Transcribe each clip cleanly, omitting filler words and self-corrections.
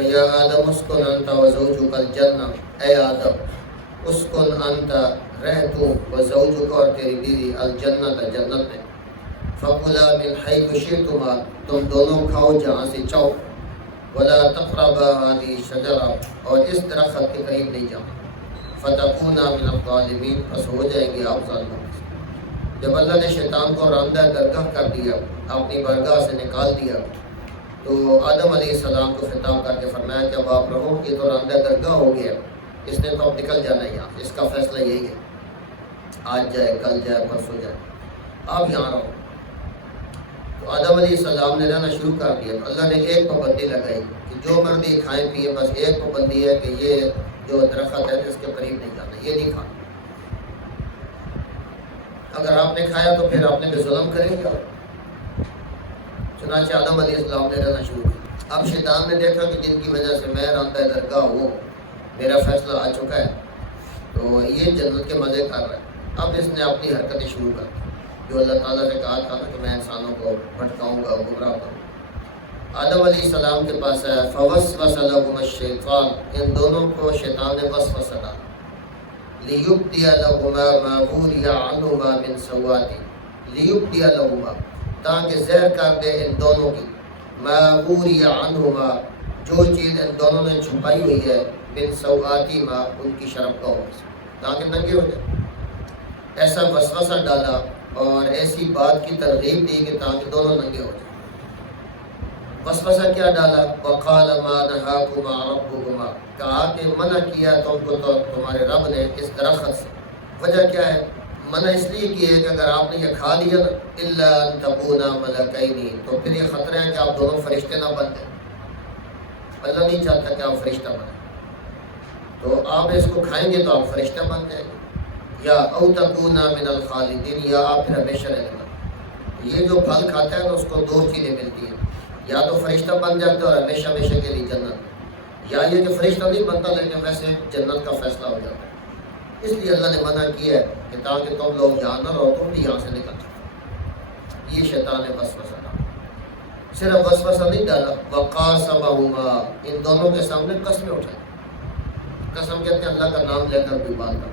وَيَا آدَمُ اسْكُنْ أَنْتَ وَزَوْجُكَ الْجَنَّةَ، اے آدم skin انت رہ تو وزوجک اور تیری بیوی الجنت جنت میں، فَكُلَا مِنْ حَيْثُ شِئْتُمَا تم دونوں کھاؤ جہاں سے چاہو، وَلَا تَقْرَبَا هَذِهِ الشَّجَرَةَ اور اس درخت کے قریب نہیں جاؤ، فَتَكُونَا مِنَ الظَّالِمِينَ پس ہو جائیں گے آپ ظالموں سے۔ جب اللہ نے شیطان کو راندہ درگاہ کر دیا، اپنی بارگاہ سے نکال دیا، تو آدم علیہ السلام کو خطاب کر کے فرمایا کہ اب آپ رہو، یہ تو راندہ درگاہ ہو گیا، اس نے تو اب نکل جانا ہے یہاں، اس کا فیصلہ یہی ہے، آج جائے کل جائے پرسوں جائے، آپ یہاں رہو۔ تو آدم علیہ السلام نے رہنا شروع کر دیا، تو اللہ نے ایک پابندی لگائی کہ جو مرضی کھائیں پیے، بس ایک پابندی ہے کہ یہ جو درخت ہے اس کے قریب نہیں جانا، یہ نہیں کھانا۔ اگر آپ نے کھایا تو پھر آپ نے بھی ظلم کریں گے۔ چنانچہ آدم علیہ السلام نے رہنا شروع کیا۔ اب شیطان نے دیکھا کہ جن کی وجہ سے میں راندہ درگاہ ہوں، میرا فیصلہ آ چکا ہے، تو یہ جنت کے مزے کر رہا ہے۔ اب اس نے اپنی حرکتیں شروع کر دی، جو اللہ تعالیٰ نے کہا تھا کہ میں انسانوں کو بھٹکاؤں گا، گمراہ کروں گا۔ آدم علیہ السلام کے پاس ہے فوسوس لهما الشیطان، ان دونوں کو شیطان نے وسوسہ ڈالا، لِيُبْدِيَ لَهُمَا مَا وُرِيَ عَنْهُمَا مِنْ سَوْآتِهِمَا، لِيُبْدِيَ لَهُمَا تاکہ ظاہر کر دے ان دونوں کی، مَا وُرِيَ عَنْهُمَا جو چیز ان دونوں نے چھپائی ہوئی ہے، مِنْ سَوْآتِهِمَا ان کی شرمگاہوں میں سے، تاکہ ننگے ہو جائیں۔ ایسا وسوسہ ڈالا اور ایسی بات کی ترغیب دی کہ تاکہ دونوں ننگے ہو جائیں۔ وسوسہ کیا ڈالا؟ وَقَالَ مَا نَهَاكُمَا رَبُّكُمَا، کہا کہ منع کیا تم کو تو تمہارے رب نے اس درخت سے۔ وجہ کیا ہے؟ منع اس لیے کی ہے کہ اگر آپ نے یہ کھا لیا نا، إِلَّا أَن تَكُونَا مَلَكَيْنِ، تو پھر یہ خطرہ ہے کہ آپ دونوں فرشتے نہ بن جائیں۔ اللہ نہیں چاہتا کہ آپ فرشتہ بنیں، تو آپ اس کو کھائیں گے تو آپ فرشتہ بن جائیں گے، یا أَوْ تَكُونَا مِنَ الْخَالِدِينَ، یا آپ پھر ہمیشہ رہنے والے۔ یہ جو پھل کھاتا ہے نا اس کو دو چیزیں ملتی ہیں، یا تو فرشتہ بن جاتا ہے اور ہمیشہ ہمیشہ کے لیے جنت میں، یا یہ کہ فرشتہ نہیں بنتا لیکن ویسے جنت کا فیصلہ ہو جاتا ہے۔ اس لیے اللہ نے منع کیا ہے کہ تاکہ تم لوگ یہاں نہ رہو، تم بھی یہاں سے نکل جاؤ۔ یہ شیطان نے وسوسہ ڈالا۔ صرف وسوسہ نہیں ڈالا، وقاسمہما ان دونوں کے سامنے قسمیں اٹھائی۔ قسم کہتے ہیں اللہ کا نام لے کر کوئی بات کرنا۔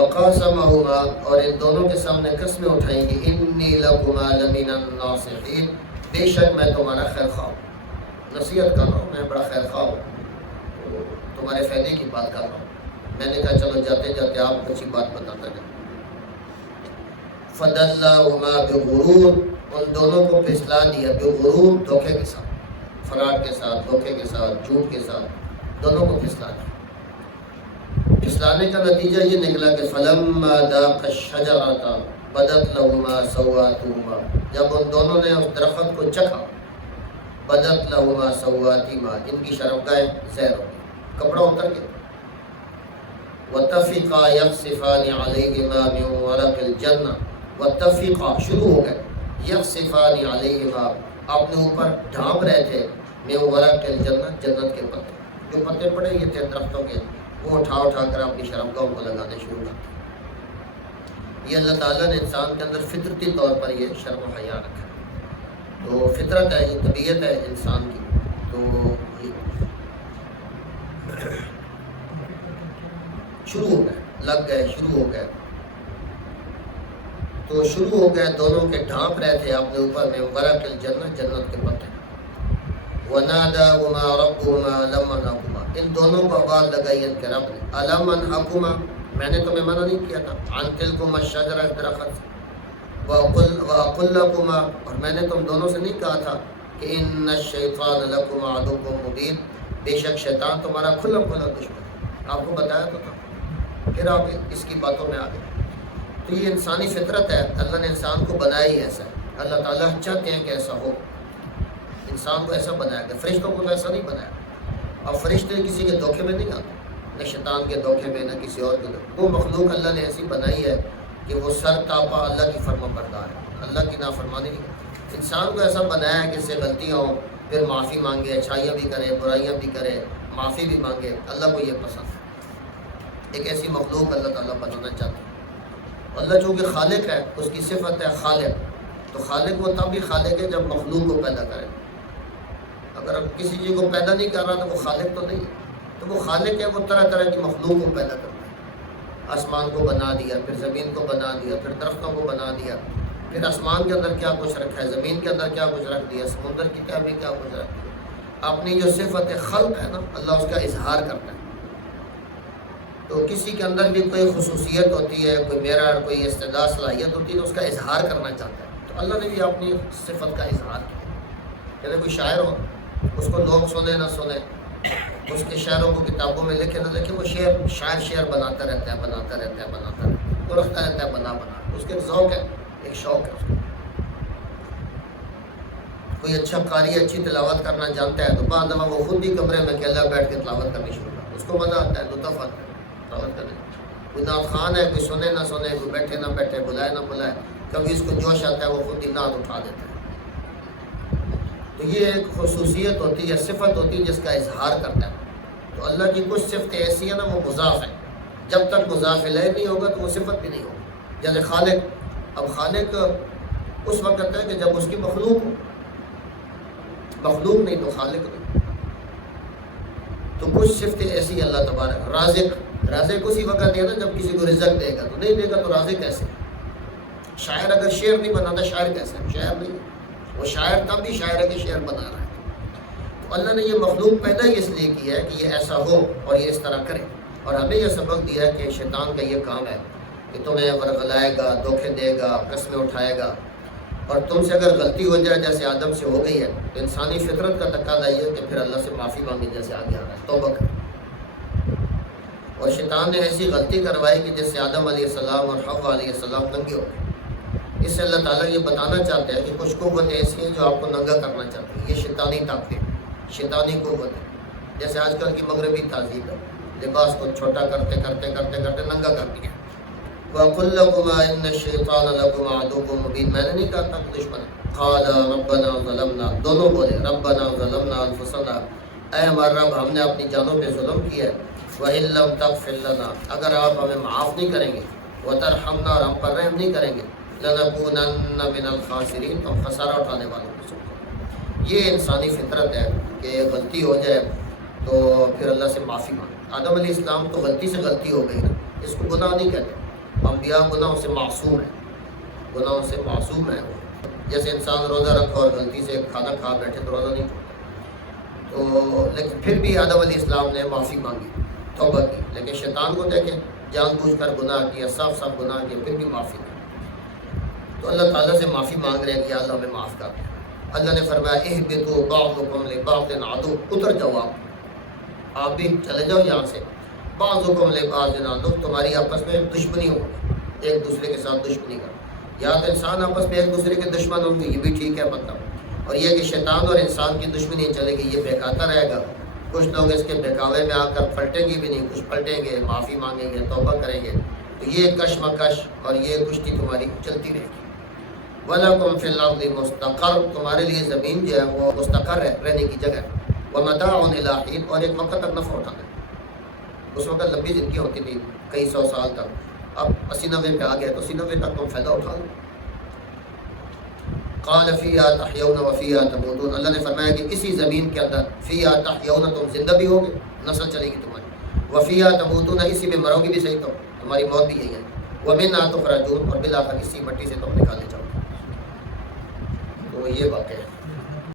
وقاسمہما اور ان دونوں کے سامنے قسمیں اٹھائیں گی، انی لکما لمن الناصحین، بے شک میں تمہارا خیر خواہ ہوں، نصیحت کر رہا ہوں، میں بڑا خیر خواہ ہوں، تمہارے فائدے کی بات کر رہا ہوں۔ میں نے کہا چلو جاتے جاتے آپ کو اچھی بات بتاتا جاؤں۔ فَدَلَّاهُمَا بِغُرُورٍ ان دونوں کو پھسلا دیا، بغرور دھوکے کے ساتھ، فراڈ کے ساتھ، دھوکے کے ساتھ، جھوٹ کے ساتھ، دونوں کو پھسلا دیا۔ پھسلانے کا نتیجہ یہ نکلا کہ فَلَمَّا ذَاقَا الشَّجَرَةَ بَدَتْ لَهُمَا سَوْآتُهُمَا، جب ان دونوں نے اس درخت کو چکھا، بدت لہما سواتہما ان کی شرمگاہیں ظاہر ہو گئی، کپڑا اتر گیا۔ وَتَفِقَا يَخْصِفَانِ عَلَيْهِمَا مِنْ وَرَقِ الْجَنَّةِ، وَتَفِقَا شروع ہو گئے، يَخْصِفَانِ عَلَيْهِمَا اپنے اوپر ڈھانپ رہے تھے، مِنْ وَرَقِ الْجَنَّةِ جنت کے پتے، جو پتے پڑے یہ تھے درختوں کے، وہ اٹھا اٹھا کر اپنی شرمگاہوں کو لگانے شروع کر دیا۔ یہ اللہ تعالیٰ نے انسان کے اندر فطرتی طور پر یہ شرم و حیا رکھا، تو فطرت ہے، یہ طبیعت ہے انسان کی، تو شروع ہو گئے، لگ گئے، شروع ہو گئے، تو شروع ہو گئے دونوں کے ڈھانپ رہے تھے اپنے اوپر میں ورق الجنت جنت کے پتے۔ وَنَادَاهُمَا رَبُّهُمَا أَلَمْ أَنْهَكُمَا ان دونوں کو آواز لگائی ان کے رب نے، أَلَمْ أَنْهَكُمَا میں نے تمہیں منع نہیں کیا تھا، عَنْ تِلْكُمَا الشَّجَرَةِ درخت سے، وَأَقُلْ لَكُمَا اور میں نے تم دونوں سے نہیں کہا تھا کہ إِنَّ الشَّيْطَانَ لَكُمْ عَدُوٌّ مُبِينٌ، بے شک شیطان تمہارا کھلا کھلا دشمن ہے، آپ کو بتایا تو تھا، پھر آپ اس کی باتوں میں آ گئے۔ تو یہ انسانی فطرت ہے، اللہ نے انسان کو بنایا ہی ایسا ہے، اللہ تعالیٰ چاہتے ہیں کہ ایسا ہو، انسان کو ایسا بنایا گیا، فرشتوں کو تو ایسا نہیں بنایا۔ اب فرشتے کسی کے دھوکے میں نہیں آتے، نہ شیطان کے دھوکے میں، نہ کسی اور کے دھوکے، وہ مخلوق اللہ نے ایسی بنائی ہے کہ وہ سر تاپا اللہ کی فرما بردار ہے، اللہ کی نافرمانی نہیں کرتی۔ انسان کو ایسا بنایا ہے کہ اس سے غلطیاں ہوں پھر معافی مانگے، اچھائیاں بھی کرے، برائیاں بھی کرے، معافی بھی مانگے، اللہ کو یہ پسند ہے۔ ایک ایسی مخلوق اللہ تعالیٰ بنانا چاہتا ہے۔ اللہ چونکہ خالق ہے، اس کی صفت ہے خالق، تو خالق وہ تب بھی خالق ہے جب مخلوق کو پیدا کرے۔ اگر کسی چیز کو پیدا نہیں کر رہا تو وہ خالق تو نہیں ہے. تو وہ خالق ہے، وہ طرح طرح کی مخلوق کو پیدا کرتا ہے. آسمان کو بنا دیا، پھر زمین کو بنا دیا، پھر درختوں کو بنا دیا، پھر آسمان کے اندر کیا کچھ رکھا ہے، زمین کے اندر کیا کچھ رکھ دیا، سمندر کی تہہ میں کیا کچھ رکھ دیا. اپنی جو صفت خلق ہے نا، اللہ اس کا اظہار کرتا ہے. تو کسی کے اندر بھی کوئی خصوصیت ہوتی ہے، کوئی میرا کوئی استعداد صلاحیت ہوتی ہے تو اس کا اظہار کرنا چاہتا ہے. تو اللہ نے بھی اپنی صفت کا اظہار کیا. جیسے کوئی شاعر ہو، اس کو لوگ سنیں نہ سنیں، اس کے شعروں کو کتابوں میں لکھے نہ لکھے، وہ شعر بناتا رہتا ہے، بناتا رہتا ہے، بناتا رہتا ہے، وہ رکھتا رہتا ہے بنا. اس کے ایک ذوق ہے، ایک شوق ہے اس کا. کوئی اچھا قاری اچھی تلاوت کرنا جانتا ہے تو بعد میں وہ خود بھی کمرے میں اکیلا بیٹھ کے تلاوت کرنی شروع کرتا ہے. اس کو مزہ آتا ہے، لطف آتا ہے تلاوت کرنے. کوئی نعت خان ہے، کوئی سنے نہ سنے، کوئی بیٹھے نہ بیٹھے، بلائے نہ بلائے، کبھی اس کو جوش آتا ہے وہ خود ہی نعت اٹھا دیتا ہے. تو یہ ایک خصوصیت ہوتی ہے، صفت ہوتی ہے جس کا اظہار کرتا ہے. تو اللہ کی کچھ صفتیں ایسی ہیں نا، وہ مضاف ہیں. جب تک مضاف الیہ نہیں ہوگا تو وہ صفت بھی نہیں ہوگی. جیسے خالق، اب خالق اس وقت ہے کہ جب اس کی مخلوق ہو، مخلوق نہیں تو خالق نہیں. تو کچھ صفتیں ایسی اللہ تبارک. رازق اسی وقت ہے نا جب کسی کو رزق دے گا، تو نہیں دے گا تو رازق کیسے؟ شاعر اگر شعر نہیں بناتا، شاعر کیسے؟ شاعر نہیں، وہ شاعر تب بھی شاعر ہے کہ شعر بنا رہا ہے. تو اللہ نے یہ مخلوق پیدا ہی اس لیے کی ہے کہ یہ ایسا ہو اور یہ اس طرح کرے. اور ہمیں یہ سبق دیا ہے کہ شیطان کا یہ کام ہے کہ تمہیں ورغلائے گا، دھوکے دے گا، قسمیں اٹھائے گا. اور تم سے اگر غلطی ہو جائے جیسے آدم سے ہو گئی ہے تو انسانی فطرت کا تقاضا یہ ہے کہ پھر اللہ سے معافی مانگے، جیسے آگے آ رہا ہے، توبہ کر. اور شیطان نے ایسی غلطی کروائی کہ جس سے آدم علیہ السلام اور حوا علیہ السلام ننگے ہو گئے. اس سے اللہ تعالیٰ یہ بتانا چاہتے ہیں کہ کچھ قوت ایسی ہیں جو آپ کو ننگا کرنا چاہتی ہے. یہ شیطانی طاقتیں، شیطانی قوت ہے. جیسے آج کل کی مغربی تہذیب ہے، لباس کو چھوٹا کرتے کرتے کرتے کرتے ننگا کر دیا. وَقُلْ لَكُمَا إِنَّ الشَّيْطَانَ لَكُمْ عَدُوٌّ مُّبِينٌ. میں نے نہیں کہا تھا دشمن. قَالَ رَبَّنَا ظَلَمْنَا، دونوں بولے رَبَّنَا ظَلَمْنَا أَنفُسَنَا، اے ہمارا رب ہم نے اپنی جانوں پہ ظلم کیا ہے. وَإِن لَّمْ تَغْفِرْ لَنَا، اگر آپ ہمیں معاف نہیں کریں گے، وَتَرْحَمْنَا، اور ہم پر رحم نہیں کریں گے، لَنَكُونَنَّ مِنَ الْخَاسِرِينَ، تو ہم خسارہ اٹھانے والوں میں سے. یہ انسانی فطرت ہے کہ غلطی ہو جائے تو پھر اللہ سے معافی مانگے. آدم علیہ السلام تو غلطی سے غلطی ہو گئی نا، اس کو گناہ نہیں کہتے. انبیاء گناہوں سے معصوم ہیں، گناہوں سے معصوم ہیں. جیسے انسان روزہ رکھا اور غلطی سے کھانا کھا بیٹھے تو روزہ نہیں چھوڑتا. تو لیکن پھر بھی آدم علیہ السلام نے معافی مانگی، توبہ کی. لیکن شیطان کو دیکھیں، جان بوجھ کر گناہ کیا، صاف صاف گناہ کیا، پھر بھی معافی نہیں. تو اللہ تعالیٰ سے معافی مانگ رہے ہیں کہ اللہ ہمیں معاف کر دے. اللہ نے فرمایا اہبطوا بعضکم لبعض عدو، اتر جاؤ، آپ بھی چلے جاؤ یہاں سے. بعضکم لبعض عدو، تمہاری آپس میں دشمنی ہو، ایک دوسرے کے ساتھ دشمنی کر. یا تو انسان آپس میں ایک دوسرے کے دشمن ہوں گے، یہ بھی ٹھیک ہے مطلب. اور یہ کہ شیطان اور انسان کی دشمنی چلے گی، یہ بہکاتا رہے گا. کچھ لوگ اس کے بہکاوے میں آ کر پلٹیں گے بھی نہیں، کچھ پلٹیں گے، معافی مانگیں گے، توبہ کریں گے. تو یہ کشمکش اور یہ کشتی تمہاری چلتی رہے گی. وَلَكُمْ فِي الْأَرْضِ مُسْتَقَرٌّ، تمہارے لیے زمین جو ہے وہ مستقر ہے، رہنے کی جگہ. وَمَتَاعٌ إِلَىٰ حِينٍ، اور ایک وقت تک نفع اٹھانا ہے. اس وقت لمبی زندگی ہوتی تھی، کئی سو سال تک. اب 80-90 پہ آ گئے تو 80-90 تک تم فائدہ اٹھا لو. قَالَ فِيهَا تَحْيَوْنَ وَفِيهَا تَمُوتُونَ، اللہ نے فرمایا کہ اسی زمین کے اندر فِيهَا تَحْيَوْنَ، تم زندہ بھی ہوگے، نسل چلے گی تمہاری. وَفِيهَا تَمُوتُونَ، اسی میں مرو گی بھی صحیح، تو تمہاری موت بھی یہی ہے. وَمِنْهَا تُخْرَجُونَ، اور بالآخر اسی مٹی سے تم نکالے جاؤ. تو یہ واقعہ ہے.